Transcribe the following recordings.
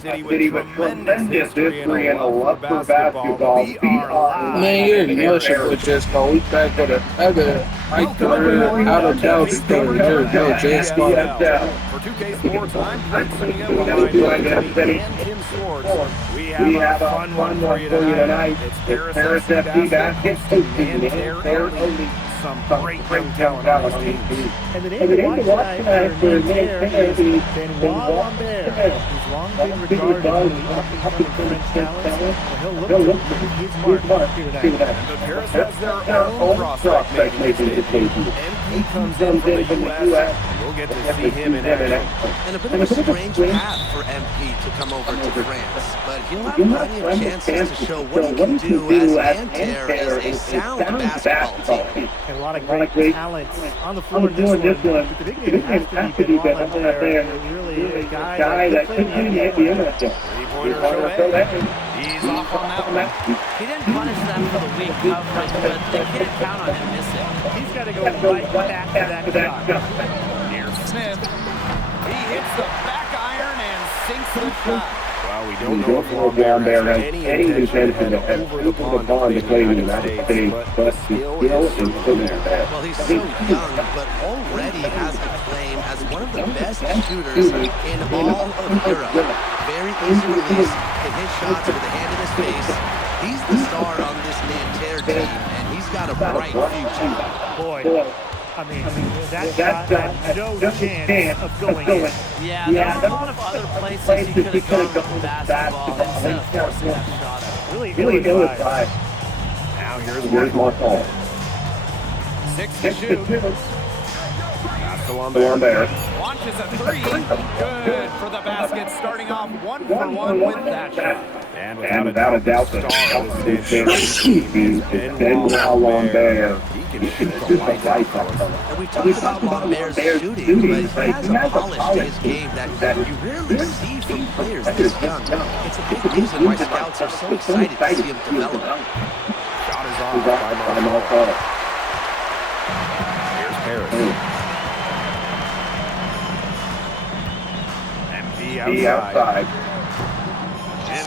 City with tremendous history and a love for basketball. We are Man, live you in know she Paris. was just go. We back with another Mike Durant out of doubt story. Just go, just go. For 2K Sports, I'm Blake Sunio alongside and Tim Swartz. We have a fun one for you tonight. It's Paris FC Basket hosting Nanterre Elite. Some great young talent on this team. And the name to watch tonight for Nanterre is Benoit Lambert. He's long been regarded as one of the up-and-coming French talents, and he'll look to make his mark here tonight. But Paris has their own prospect making his debut. MP comes in from the U.S., and we'll get to see him in action. And a bit of a strange path for MP to come over to France, but he'll have plenty of chances to show what he can do as Nanterre is a sound basketball team. And a lot of great talent on the floor in this one. But the big name has to be Benoit Lambert. Really a guy that could play in the NBA. Three-pointer Cholet. He's off on that one. He didn't punish them for the weak coverage, but they can't count on him missing. He's got to go right back to that shot. Here's Smith. He hits the back iron and sinks the shot. Well, we don't know if Lambert has any intention of heading over the pond to play in the United States, but the skill is still there. Well, he's so young, but already has a claim as one of the best shooters in all of Europe. Very easy release, can hit shots with a hand in his face. He's the star on this Nanterre team, and he's got a bright future. Boy, I mean, that shot had no chance of going in. Yeah, there were a lot of other places he could have gone with basketball instead of forcing that shot out. Really ill-advised. Now here's Marcel. 6 to shoot. Pass to Lambert. Launches a three. Good for the basket. Starting off 1-for-1 with that shot. And without a doubt, the star of this is Benoit Lambert. He can shoot the lights out. And we talk about Lambert's shooting, but he has a polish to his game that you rarely see from players this young. It's a big reason why scouts are so excited to see him develop. Shot is off by Marcel. Here's Paris. MP outside.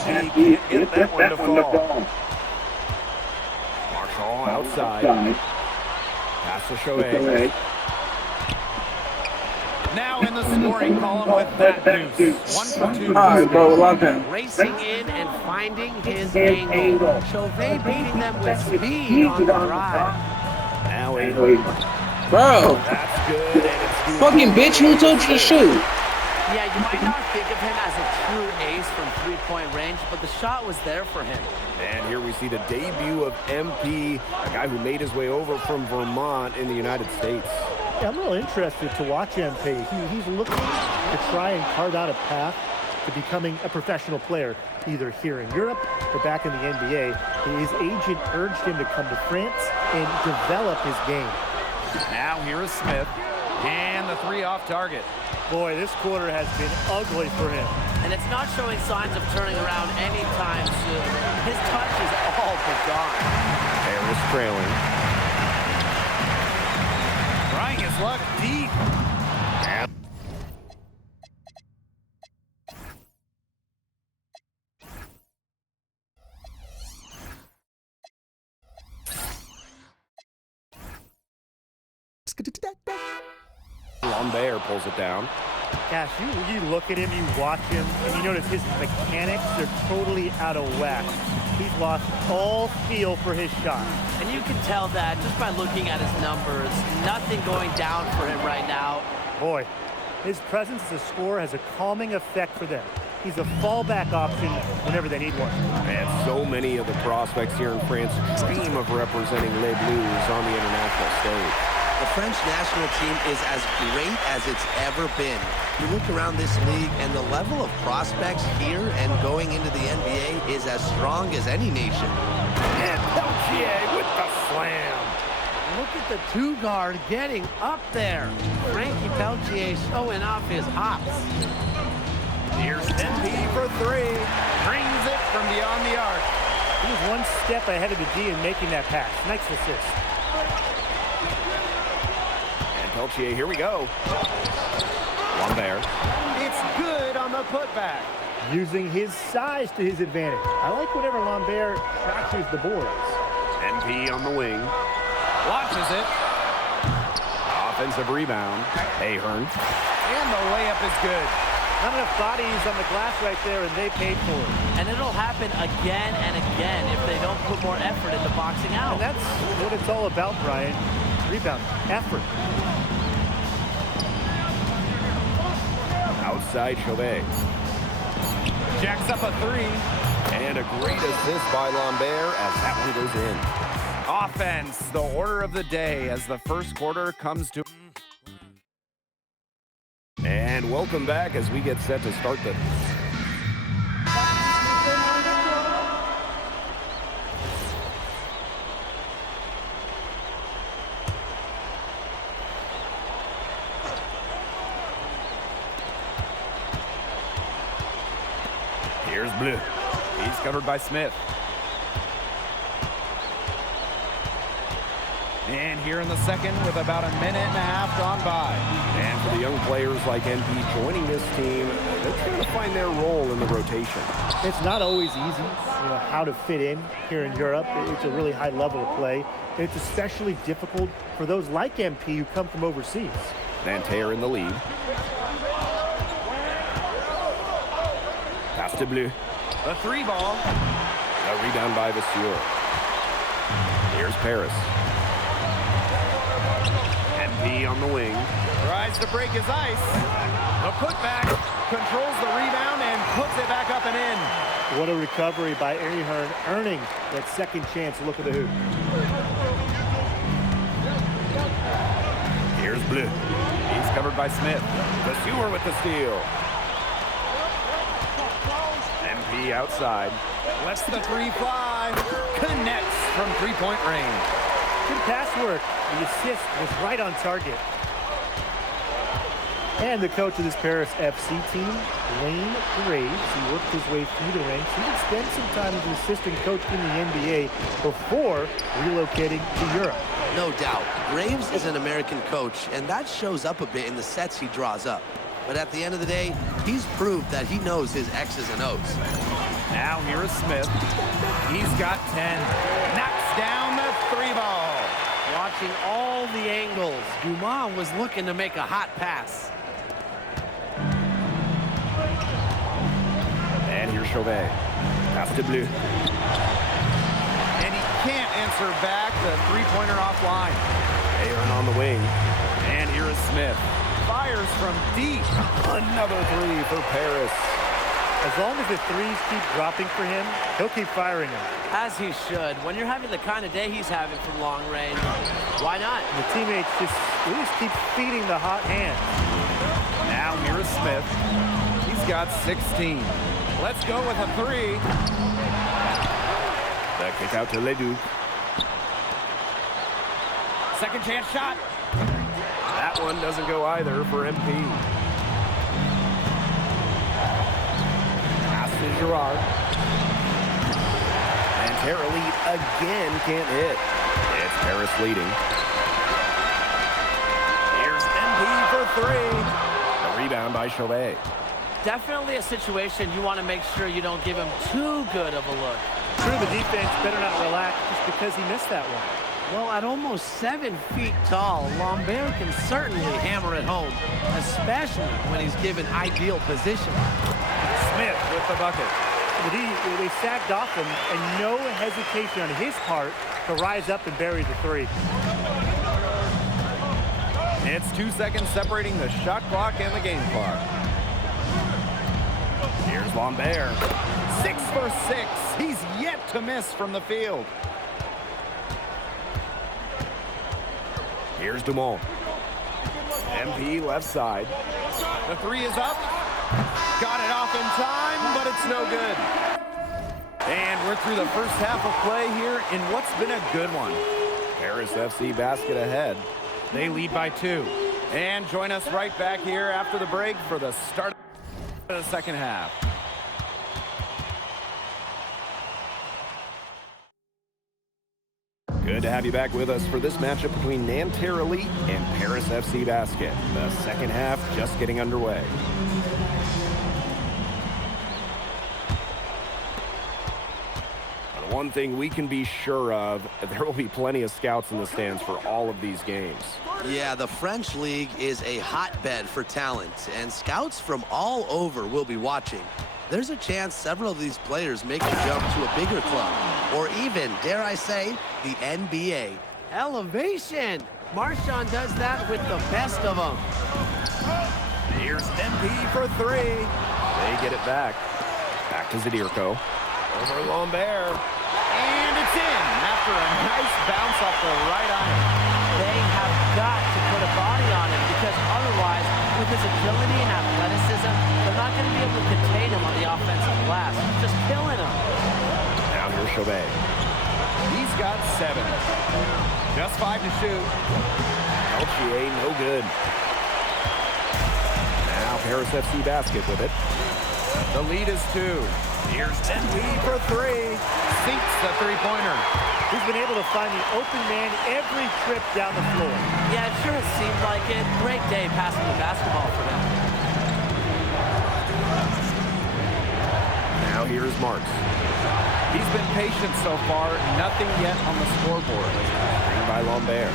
And he can't get that one to fall. Marshall outside. Pass to Cholet. Now in the scoring column with that deuce. 1 for 2. All right, bro, lock in. Racing in and finding his angle. Chauvet beating them with speed on the drive. Now in. Bro, That's good, and it's good. fucking bitch, who told you to shoot? Yeah, you might not think of him as a true ace from three-point range, but the shot was there for him. And here we see the debut of MP, a guy who made his way over from Vermont in the United States. Yeah, I'm really interested to watch MP. He's looking to try and carve out a path to becoming a professional player, either here in Europe or back in the NBA. His agent urged him to come to France and develop his game. Now here is Smith, and the three off target. Boy, this quarter has been ugly for him. And it's not showing signs of turning around anytime soon. His touch is all but gone. Harris trailing. Trying his luck deep. And Lambert pulls it down. Gosh, you look at him, you watch him, and you notice his mechanics, they're totally out of whack. He's lost all feel for his shot. And you can tell that just by looking at his numbers. Nothing going down for him right now. Boy, his presence as a scorer has a calming effect for them. He's a fallback option whenever they need one. And so many of the prospects here in France dream of representing Les Bleus on the international stage. The French national team is as great as it's ever been. You look around this league, and the level of prospects here and going into the NBA is as strong as any nation. And Peltier with the slam. Look at the two-guard getting up there. Frankie Peltier showing off his hops. Here's MP for three. Brings it from beyond the arc. He was one step ahead of the D in making that pass. Nice assist. And Peltier, here we go. Lambert. It's good on the putback. using his size to his advantage. I like whenever Lambert fractures the boards. MP on the wing. Launches it. Offensive rebound. Ahern. And the layup is good. Not enough bodies on the glass right there, and they paid for it. And it'll happen again and again if they don't put more effort into boxing out. And that's what it's all about, Brian. Rebound, effort. Outside Chauvet. Jacks up a three. And a great assist by Lambert as that one goes in. Offense, the order of the day as the first quarter comes to... And welcome back as we get set to start the... Here's Bleu. He's covered by Smith. And here in the second with about a minute and a half gone by. And for the young players like NP joining this team, they're trying to find their role in the rotation. It's not always easy, how to fit in here in Europe. It's a really high level of play. It's especially difficult for those like MP who come from overseas. Nanterre in the lead. Pass to Bleu. The three ball. A rebound by Vasseur. Here's Paris. MP on the wing. Tries to break his ice. The putback. Controls the rebound and puts it back up and in. What a recovery by Ahern, earning that second chance look at the hoop. Here's Bleu. He's covered by Smith. Vasseur with the steal. MP outside. Lets the three fly. Connects from three-point range. Good pass work. The assist was right on target. And the coach of this Paris FC team, Wayne Graves, he worked his way through the ranks. He would spend some time as an assistant coach in the NBA before relocating to Europe. No doubt. Graves is an American coach, and that shows up a bit in the sets he draws up. But at the end of the day, he's proved that he knows his X's and O's. Now here is Smith. He's got 10. Knocks down the three ball. Watching all the angles, Dumas was looking to make a hot pass. And here's Chauvet. Pass to Bleu. And he can't answer back the three-pointer offline. Ahern on the wing. And here is Smith. Fires from deep. Another three for Paris. As long as the threes keep dropping for him, he'll keep firing them. As he should. When you're having the kind of day he's having from long range, why not? And the teammates just keep feeding the hot hand. Now here is Smith. He's got 16. Let's go with a three. The kick out to Leduc. Second chance shot. That one doesn't go either for MP. Pass to Girard. And Nanterre lead again can't hit. It's Paris leading. Here's MP for three. The rebound by Chauvet. Definitely a situation you want to make sure you don't give him too good of a look. True, the defense better not relax just because he missed that one. Well, at almost 7 feet tall, Lambert can certainly hammer it home, especially when he's given ideal position. Smith with the bucket. But they sagged off him, and no hesitation on his part to rise up and bury the three. It's 2 seconds separating the shot clock and the game clock. Here's Lambert. 6 for 6. He's yet to miss from the field. Here's Dumont. MP left side. The three is up. Got it off in time, but it's no good. And we're through the first half of play here in what's been a good one. Paris FC basket ahead. They lead by 2. And join us right back here after the break for the start of the second half. Good to have you back with us for this matchup between Nanterre Elite and Paris FC Basket. The second half just getting underway. one thing we can be sure of, there will be plenty of scouts in the stands for all of these games. Yeah, the French League is a hotbed for talent, and scouts from all over will be watching. There's a chance several of these players make the jump to a bigger club, or even, dare I say, the NBA. Elevation. Marshawn does that with the best of them. Here's MP for three. They get it back. Back to Zadirko. Over Lambert. And it's in after a nice bounce off the right iron. They have got to put a body on him because otherwise, with his agility and athleticism, they're not going to be able to contain him on the offensive glass. Just killing him. Now here's Chauvet. He's got 7. Just 5 to shoot. Peltier, no good. Now Paris FC basket with it. The lead is 2. Here's MP for 3. Sinks the three-pointer. He's been able to find the open man every trip down the floor. Yeah, it sure has seemed like it. Great day passing the basketball for them. Now here's Marks. He's been patient so far. Nothing yet on the scoreboard. Screen by Lambert.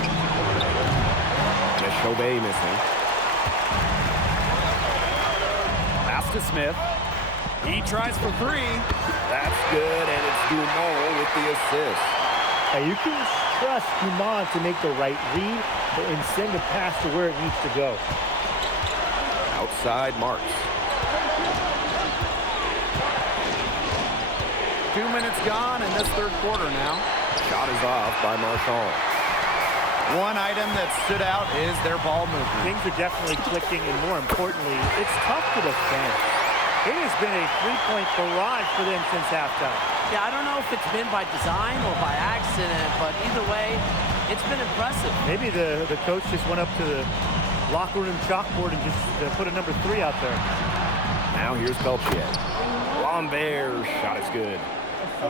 And Chauvet missing. Pass to Smith. He tries for 3. That's good, and it's Dumont with the assist. Now you can trust Dumont to make the right read and send a pass to where it needs to go. Outside Marks. 2 minutes gone in this third quarter now. Shot is off by Marchand. One item that stood out is their ball movement. Things are definitely clicking, and more importantly, it's tough to defend. It has been a three-point barrage for them since halftime. Yeah, I don't know if it's been by design or by accident, but either way, it's been impressive. Maybe the coach just went up to the locker room chalkboard and just put a number 3 out there. Now here's Peltier. Lambert shot is good.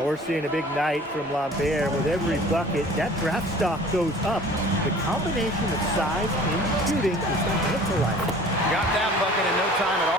We're seeing a big night from Lambert. With every bucket, that draft stock goes up. The combination of size and shooting is tantalizing. Got that bucket in no time at all.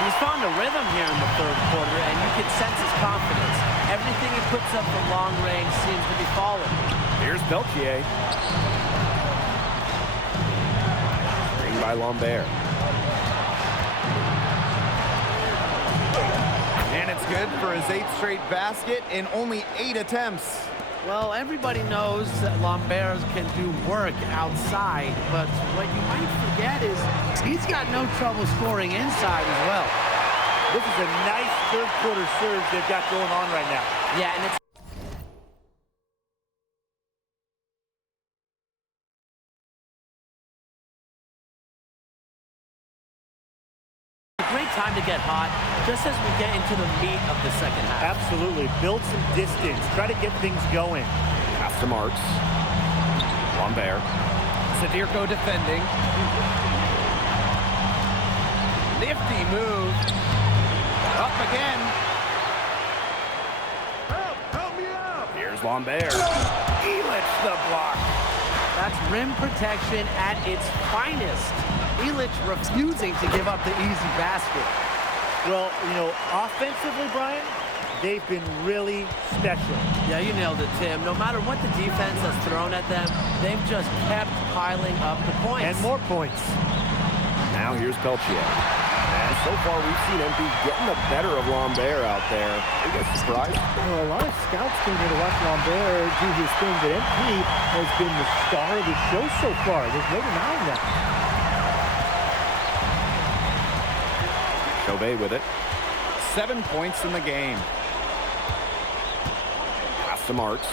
He's found a rhythm here in the third quarter, and you can sense his confidence. Everything he puts up from long range seems to be falling. Here's Peltier. Screen by Lambert. And it's good for his 8th straight basket in only 8 attempts. Well, everybody knows that Lambert can do work outside, but what you might forget is he's got no trouble scoring inside as well. This is a nice third quarter surge they've got going on right now. Yeah, and it's a great time to get hot, just as we get into the meat of the second half. Absolutely. Build some distance. Try to get things going. Pass to Marks. Lambert. Sadirko defending. Nifty move. Up again. Help me out. Here's Lambert. Elich the block. That's rim protection at its finest. Elich refusing to give up the easy basket. Well, you know, offensively, Brian, they've been really special. Yeah, you nailed it, Tim. No matter what the defense has thrown at them, they've just kept piling up the points. And more points. Now here's Peltier. And so far we've seen MP getting the better of Lambert out there. You guys surprised? Well, a lot of scouts came here to watch Lambert do his thing, but MP has been the star of the show so far. There's no denying that. Chauvet with it. 7 points in the game. Pass to Marks.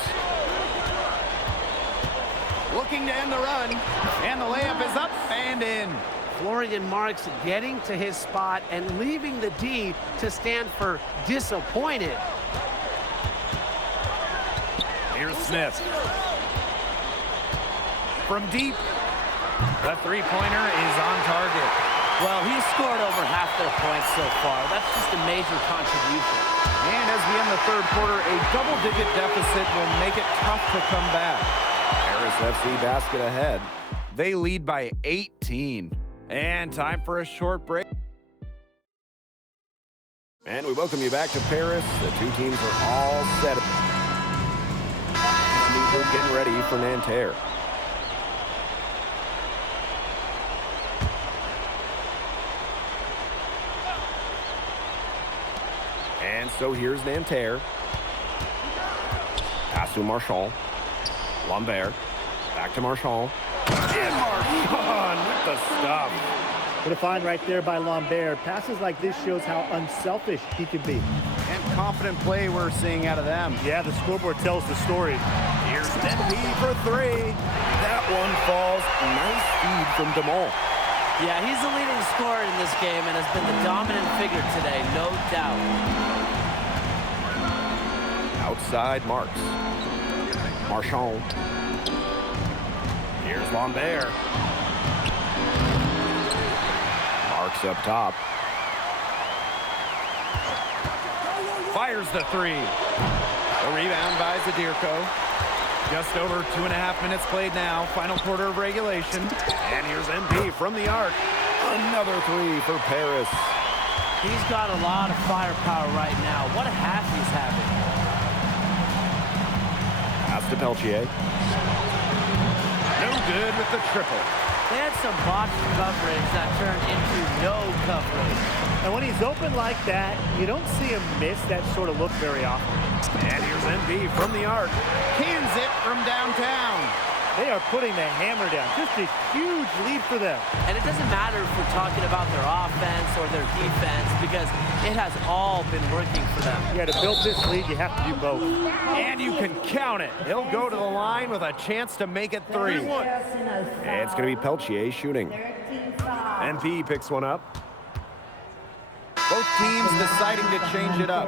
Looking to end the run. And the layup is up and in. Florian Marks getting to his spot and leaving the D to stand for disappointed. Here's Smith. From deep. The three-pointer is on target. Well, he's scored over half their points so far. That's just a major contribution. And as we end the third quarter, a double-digit deficit will make it tough to come back. Paris FC basket ahead. They lead by 18. And time for a short break. And we welcome you back to Paris. The two teams are all set. We're getting ready for Nanterre. And so here's Nanterre. Pass to Marchand. Lambert. Back to Marchand. And Marchand with the stuff. What a find right there by Lambert. Passes like this shows how unselfish he can be. And confident play we're seeing out of them. Yeah, the scoreboard tells the story. Here's NP for three. That one falls. Nice feed from DeMol. Yeah, he's the leading scorer in this game and has been the dominant figure today, no doubt. Outside Marks. Marchand. Here's Lambert. Marks up top. Fires the three. A rebound by Sadirko. Just over 2.5 minutes played now. Final quarter of regulation. And here's MP from the arc. Another three for Paris. He's got a lot of firepower right now. What a half he's having. Pass to Peltier. No good with the triple. They had some botched coverage that turned into no coverage. And when he's open like that, you don't see him miss that sort of look very often. And here's NP from the arc. Cans it from downtown. They are putting the hammer down. Just a huge lead for them. And it doesn't matter if we're talking about their offense or their defense because it has all been working for them. Yeah, to build this lead, you have to do both. And you can count it. He'll go to the line with a chance to make it three. And it's going to be Peltier shooting. NP picks one up. Both teams deciding to change it up.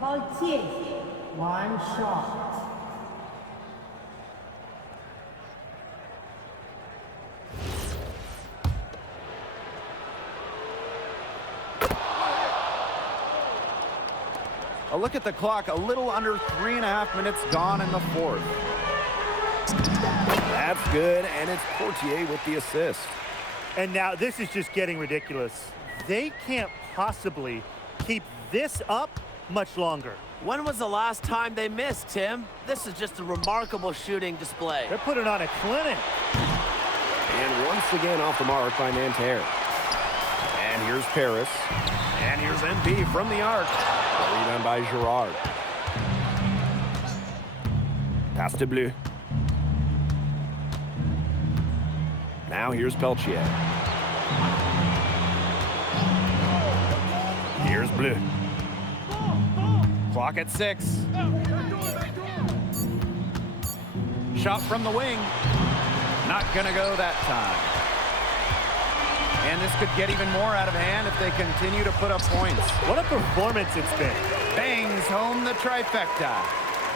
Peltier, one shot. A look at the clock, a little under 3.5 minutes gone in the fourth. That's good, and it's Portier with the assist. And now this is just getting ridiculous. They can't possibly keep this up much longer. When was the last time they missed, Tim? This is just a remarkable shooting display. They're putting on a clinic. And once again off the mark by Nanterre. And here's Paris. And here's MP from the arc. A rebound by Girard. Pass to Bleu. Now here's Peltier. Here's Bleu. Clock at 6. Shot from the wing. Not gonna go that time. And this could get even more out of hand if they continue to put up points. What a performance it's been. Bangs home the trifecta.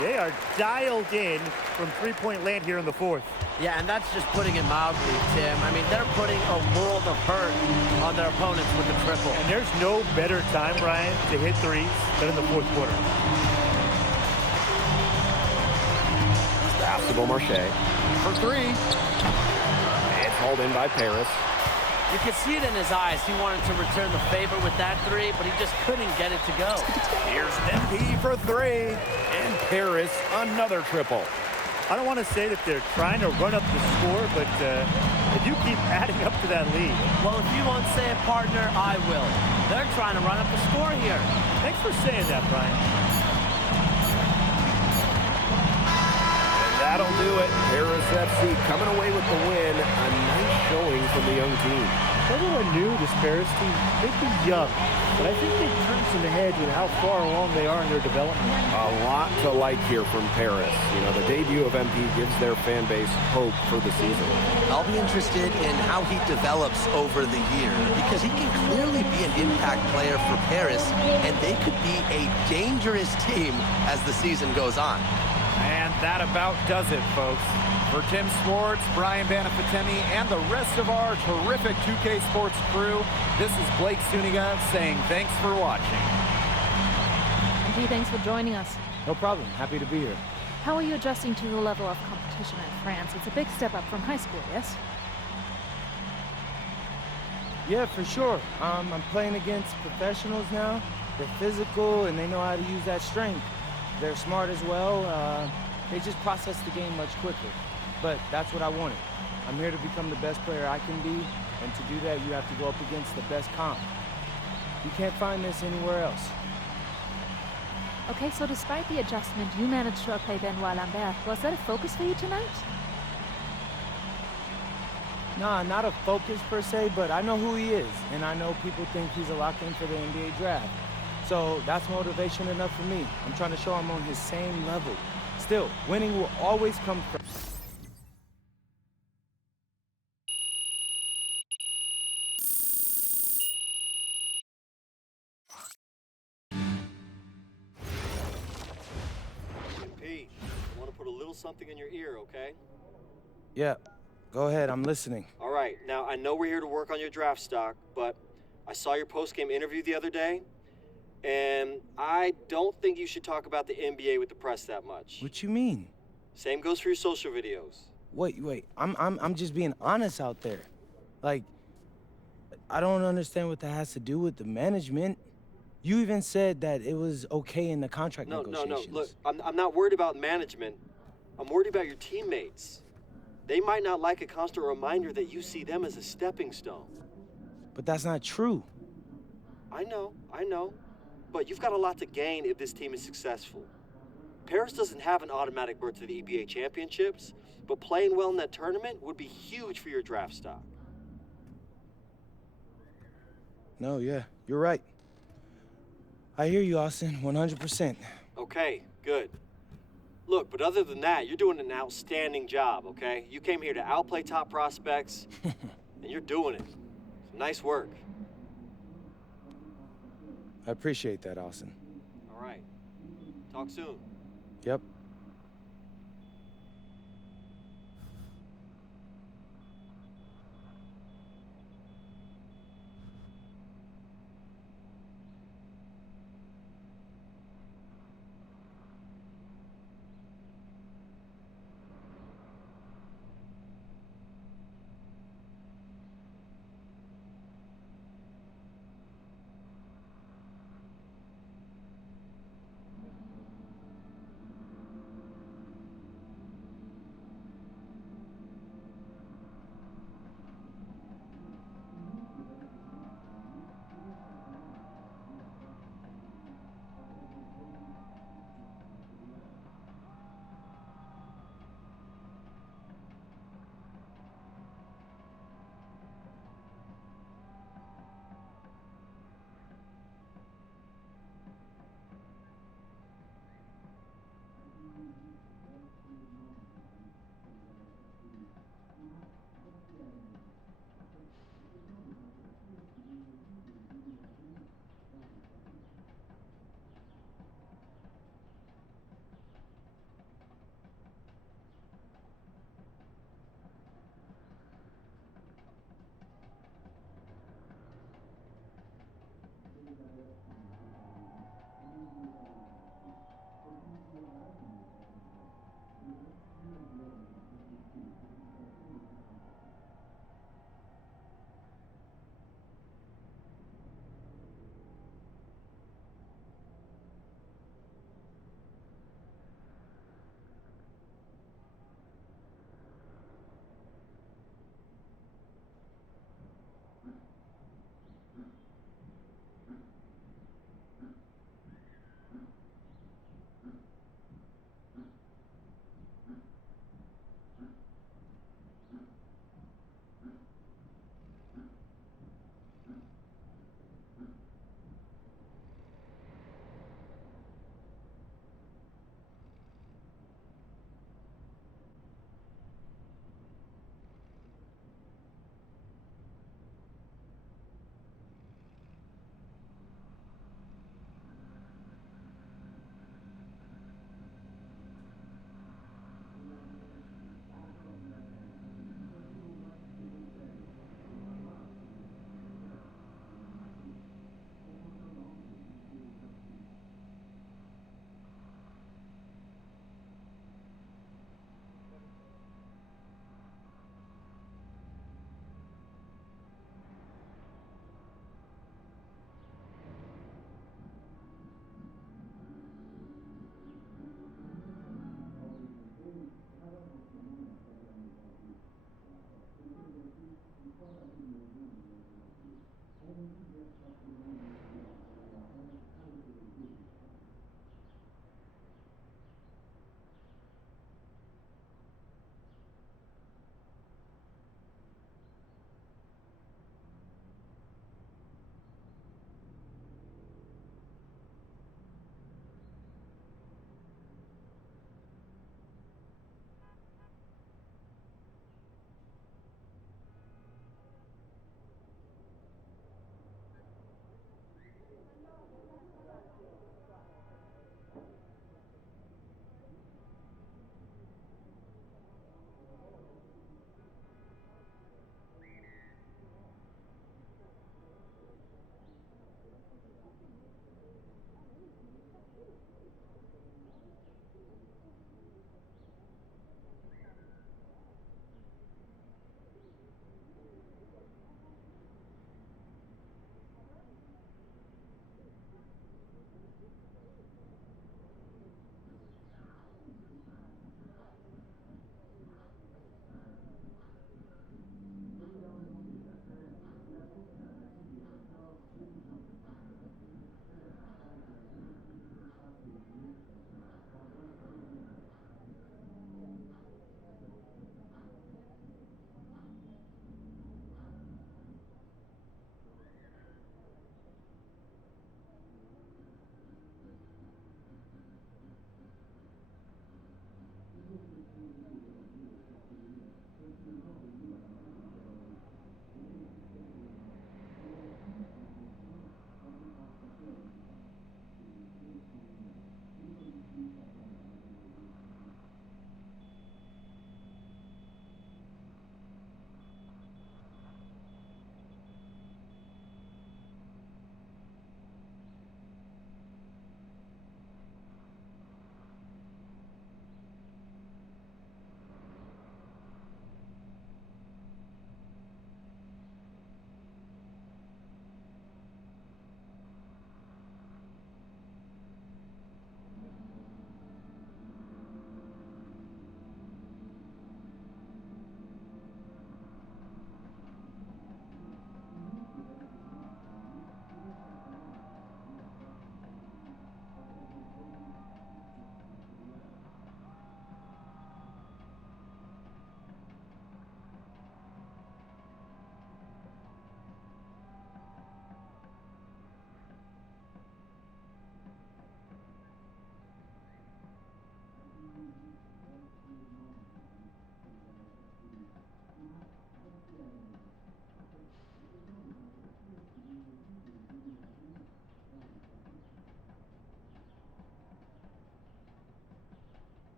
They are dialed in from three-point land here in the fourth. Yeah, and that's just putting it mildly, Tim. I mean, they're putting a world of hurt on their opponents with the triple. And there's no better time, Brian, to hit threes than in the fourth quarter. Pass to Beaumarchais for 3. It's hauled in by Paris. You could see it in his eyes. He wanted to return the favor with that 3, but he just couldn't get it to go. Here's MP for 3. And Paris, another triple. I don't want to say that they're trying to run up the score, but if you keep adding up to that lead. Well, if you won't say it, partner, I will. They're trying to run up the score here. Thanks for saying that, Brian. And that'll do it. Paris FC coming away with the win. A nice showing from the young team. Everyone knew this Paris team, they'd be young, but I think they've turned some heads with how far along they are in their development. A lot to like here from Paris. You know, the debut of MP gives their fan base hope for the season. I'll be interested in how he develops over the year because he can clearly be an impact player for Paris, and they could be a dangerous team as the season goes on. And that about does it, folks. For Tim Swartz, Brian Banafitemi, and the rest of our terrific 2K Sports crew, this is Blake Suniga saying thanks for watching. MP, thanks for joining us. No problem. Happy to be here. How are you adjusting to the level of competition in France? It's a big step up from high school, yes? Yeah, for sure. I'm playing against professionals now. They're physical and they know how to use that strength. They're smart as well. They just process the game much quicker. But that's what I wanted. I'm here to become the best player I can be, and to do that, you have to go up against the best comp. You can't find this anywhere else. Okay, so despite the adjustment, you managed to outplay Benoit Lambert. Was that a focus for you tonight? Nah, not a focus per se, but I know who he is, and I know people think he's a lock-in for the NBA draft. So that's motivation enough for me. I'm trying to show I'm on his same level. Still, winning will always come first. Pete, I want to put a little something in your ear, okay? Yeah, go ahead, I'm listening. All right, now I know we're here to work on your draft stock, but I saw your post-game interview the other day, and I don't think you should talk about the NBA with the press that much. What you mean? Same goes for your social videos. Wait, I'm just being honest out there. Like, I don't understand what that has to do with the management. You even said that it was okay in the contract negotiations. No, look, I'm not worried about management. I'm worried about your teammates. They might not like a constant reminder that you see them as a stepping stone. But that's not true. I know. But you've got a lot to gain if this team is successful. Paris doesn't have an automatic berth to the EBA championships, but playing well in that tournament would be huge for your draft stock. No, yeah, you're right. I hear you, Austin, 100%. Okay, good. Look, but other than that, you're doing an outstanding job, okay? You came here to outplay top prospects, and you're doing it. Nice work. I appreciate that, Austin. All right. Talk soon. Yep.